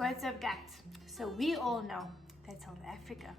What's up, guys? So we all know that South Africa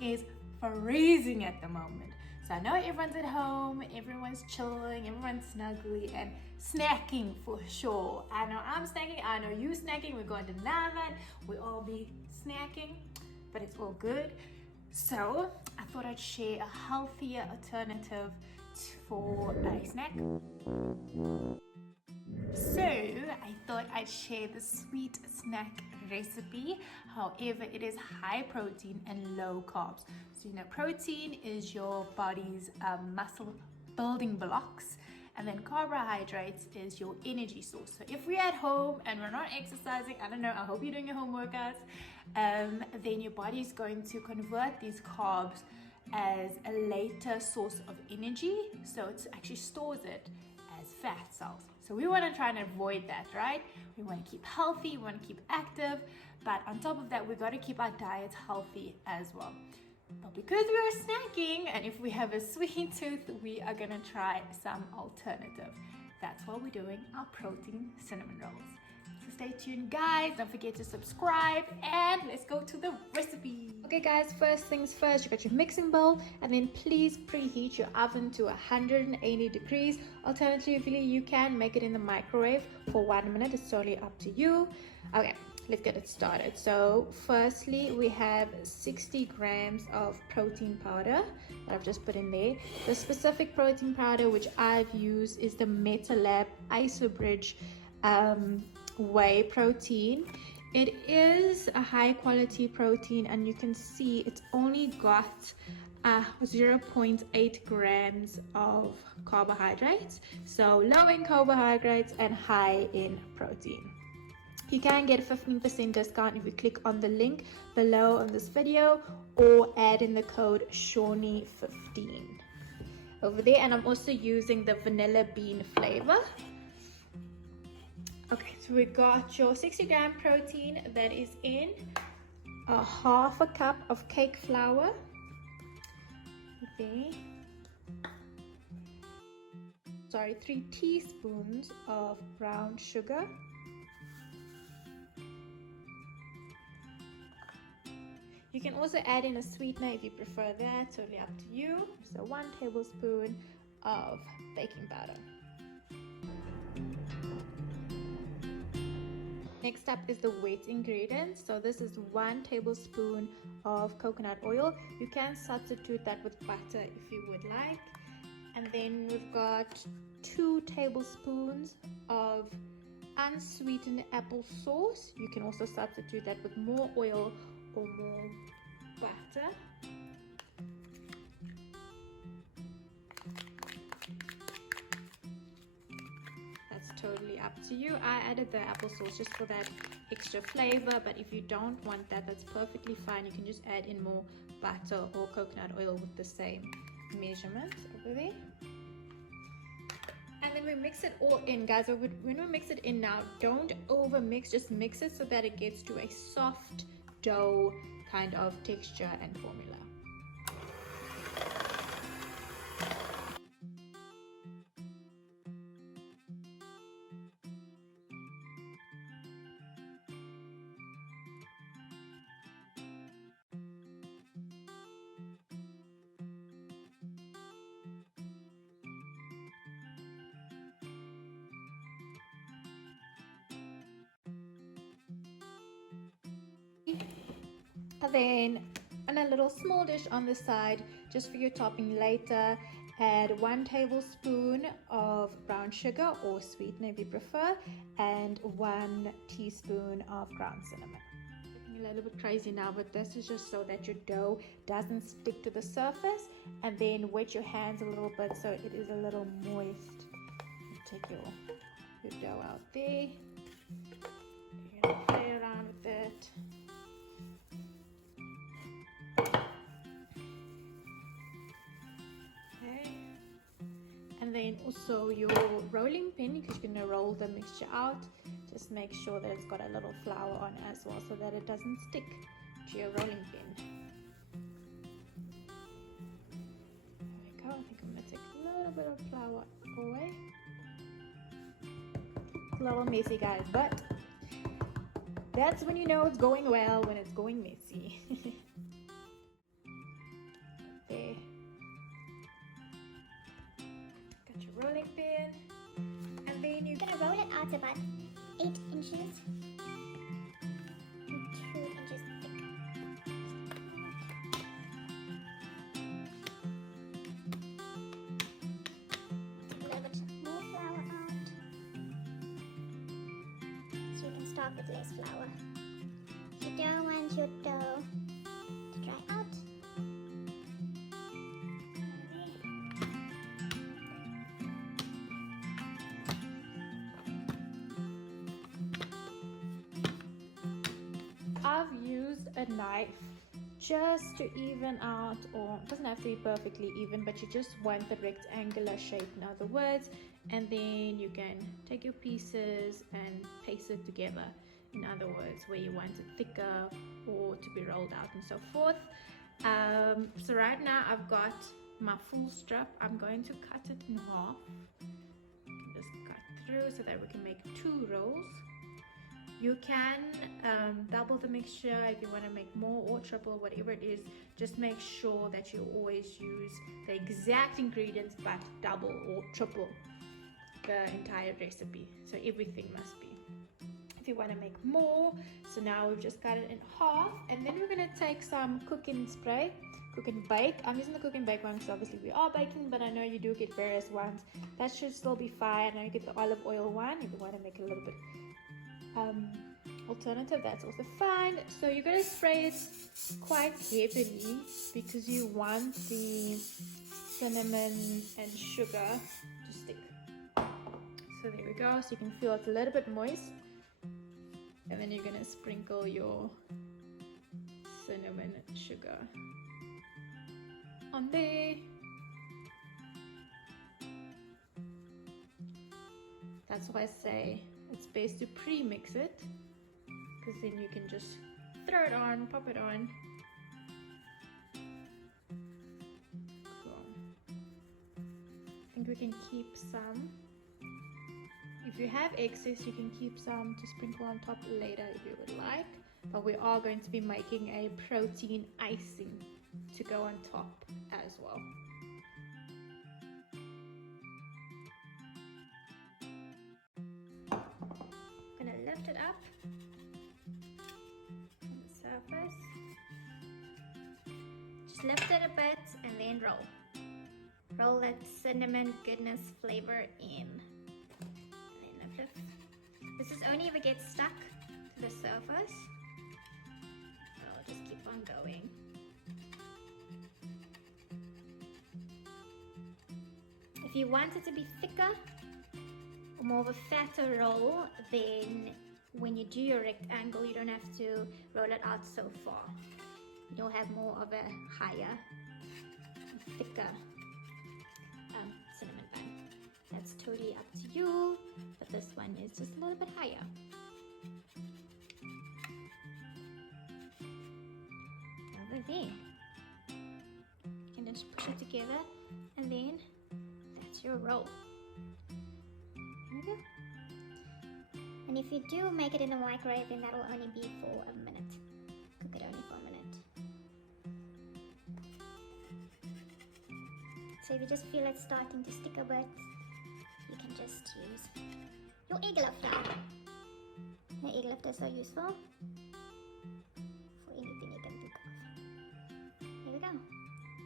is freezing at the moment. So I know everyone's at home, everyone's chilling, everyone's snuggly and snacking for sure. I know I'm snacking, I know you snacking, we're going to deny that. We'll all be snacking, but it's all good. So I thought I'd share a healthier alternative for a snack. So I thought I'd share the sweet snack recipe. However, it is high protein and low carbs. So protein is your body's muscle building blocks, and then carbohydrates is your energy source. So if we're at home and we're not exercising, I don't know, I hope you're doing your home workouts, then your body's going to convert these carbs as a later source of energy. So it actually stores it as fat cells. So we want to try and avoid that, right? We want to keep healthy, we want to keep active, but on top of that, we've got to keep our diets healthy as well. But because we are snacking, and if we have a sweet tooth, we are going to try some alternative. That's why we're doing our protein cinnamon rolls. So stay tuned, guys. Don't forget to subscribe, and let's go to the recipe. Okay, guys, first things first, you got your mixing bowl, and then please preheat your oven to 180 degrees. Alternatively, you can make it in the microwave for 1 minute. It's totally up to you. Okay, let's get it started. So firstly, we have 60 grams of protein powder that I've just put in there. The specific protein powder which I've used is the MetaLab Isobridge whey protein. It is a high quality protein, and you can see it's only got 0.8 grams of carbohydrates, so low in carbohydrates and high in protein. You can get a 15% discount if you click on the link below on this video, or add in the code Shawnee15 over there. And I'm also using the vanilla bean flavor. Okay, so we got your 60 gram protein that is in a half a cup of cake flour. Okay. 3 teaspoons of brown sugar. You can also add in a sweetener if you prefer that, totally up to you. So 1 tablespoon of baking powder. Next up is the wet ingredients. So this is 1 tablespoon of coconut oil. You can substitute that with butter if you would like. And then we've got 2 tablespoons of unsweetened apple sauce. You can also substitute that with more oil or more butter. That's totally up to you. I added the apple sauce just for that extra flavor, but if you don't want that, that's perfectly fine. You can just add in more butter or coconut oil with the same measurements over there. And then we mix it all in, guys. When we mix it in now, don't over mix, just mix it so that it gets to a soft dough kind of texture and formula. And then in a little small dish on the side, just for your topping later, add 1 tablespoon of brown sugar or sweetener if you prefer, and 1 teaspoon of ground cinnamon. Looking a little bit crazy now, but this is just so that your dough doesn't stick to the surface, and then wet your hands a little bit so it is a little moist. Take your dough out there. You're gonna play around with it. And then also your rolling pin, because you're going to roll the mixture out, just make sure that it's got a little flour on as well so that it doesn't stick to your rolling pin. There we go. I think I'm going to take a little bit of flour away. It's a little messy, guys, but That's when you know it's going well, when it's going messy. There. Got your rolling pin. And then you're gonna roll it out about 8 inches. 2 inches thick. A little bit more flour out. So you can start with less flour. You don't want your dough to dry out. I've used a knife just to even out, or it doesn't have to be perfectly even, but you just want the rectangular shape, in other words, and then you can take your pieces and paste it together, in other words, where you want it thicker or to be rolled out and so forth. So right now I've got my full strip. I'm going to cut it in half. You can just cut through so that we can make 2 rolls. You can double the mixture if you want to make more, or triple, whatever it is. Just make sure that you always use the exact ingredients but double or triple the entire recipe. So everything must be. If you want to make more, so now we've just cut it in half, and then we're going to take some cooking spray, cook and bake. I'm using the cook and bake one because obviously we are baking, but I know you do get various ones. That should still be fine. Now you get the olive oil one if you want to make it a little bit alternative, that's also fine. So you're going to spray it quite heavily because you want the cinnamon and sugar to stick. So there we go. So you can feel it's a little bit moist, and then you're going to sprinkle your cinnamon and sugar on there. That's why I say it's best to pre-mix it, because then you can just throw it on, pop it on. Cool. I think we can keep some. If you have excess, you can keep some to sprinkle on top later if you would like. But we are going to be making a protein icing to go on top as well. Lift it up on the surface. Just lift it a bit and then roll. Roll that cinnamon goodness flavor in. And then lift it. This is only if it gets stuck to the surface. So I'll just keep on going. If you want it to be thicker, more of a fatter roll, then when you do your rectangle, you don't have to roll it out so far. You'll have more of a higher, thicker cinnamon bun. That's totally up to you, but this one is just a little bit higher. Over there. You can just push it together, and then that's your roll. And if you do make it in the microwave, then that will only be for a minute. Cook it only for a minute. So if you just feel it starting to stick a bit, you can just use your egg lifter. The egg lifter is so useful for anything you can think of. Here we go.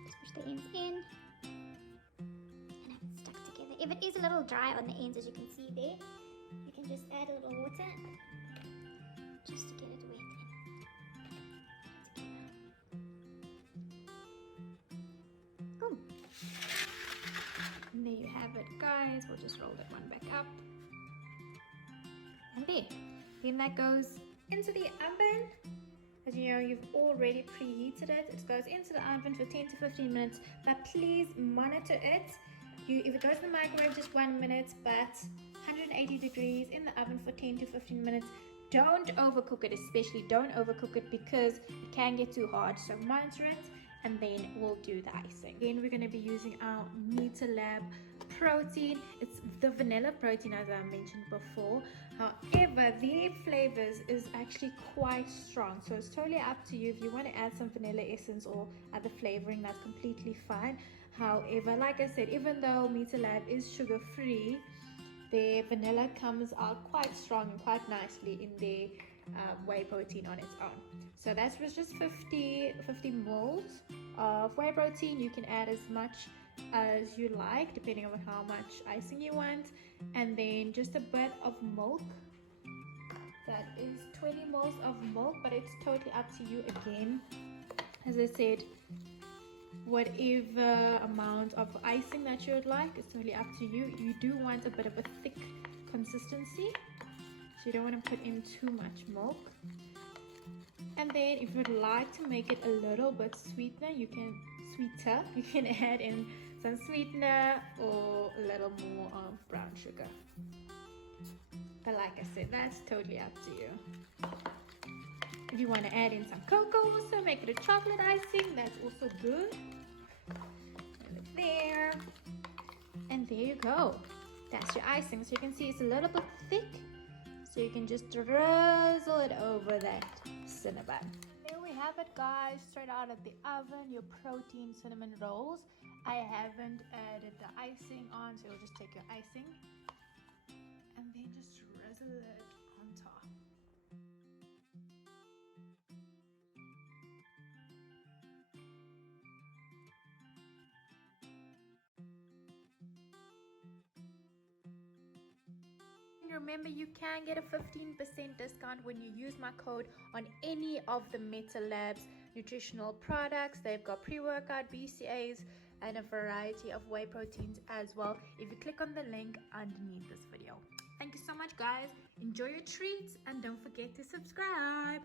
Just push the ends in and have it stuck together. If it is a little dry on the ends, as you can see there, you can just add a little water just to get it wet in. Boom. And there you have it, guys. We'll just roll that one back up. And there. Then that goes into the oven. As you know, you've already preheated it. It goes into the oven for 10 to 15 minutes. But please monitor it. If it goes in the microwave, just 1 minute, but 180 degrees in the oven for 10 to 15 minutes. Don't overcook it, especially don't overcook it because it can get too hard. So monitor it, and then we'll do the icing. Then we're going to be using our Meter Lab protein. It's the vanilla protein, as I mentioned before. However, their flavors is actually quite strong, so it's totally up to you. If you want to add some vanilla essence or other flavoring, that's completely fine. However, like I said, even though Meet Lab is sugar free, their vanilla comes out quite strong and quite nicely in their whey protein on its own. So that was just 50 mils of whey protein. You can add as much as you like depending on how much icing you want, and then just a bit of milk. That is 20 mils of milk, but it's totally up to you. Again, as I said, whatever amount of icing that you would like, it's totally up to you. You do want a bit of a thick consistency, so you don't want to put in too much milk. And then if you'd like to make it a little bit sweeter, you can add in some sweetener or a little more of brown sugar. But like I said, that's totally up to you. If you want to add in some cocoa, also make it a chocolate icing, that's also good. And it there. And there you go. That's your icing. So you can see it's a little bit thick, so you can just drizzle it over that Cinnabon. There we have it, guys, straight out of the oven, your protein cinnamon rolls. I haven't added the icing on, so you'll just take your icing and then just drizzle it on top. Remember, you can get a 15% discount when you use my code on any of the Meta Labs nutritional products. They've got pre-workout, BCAAs, and a variety of whey proteins as well if you click on the link underneath this video. Thank you so much, guys. Enjoy your treats and don't forget to subscribe.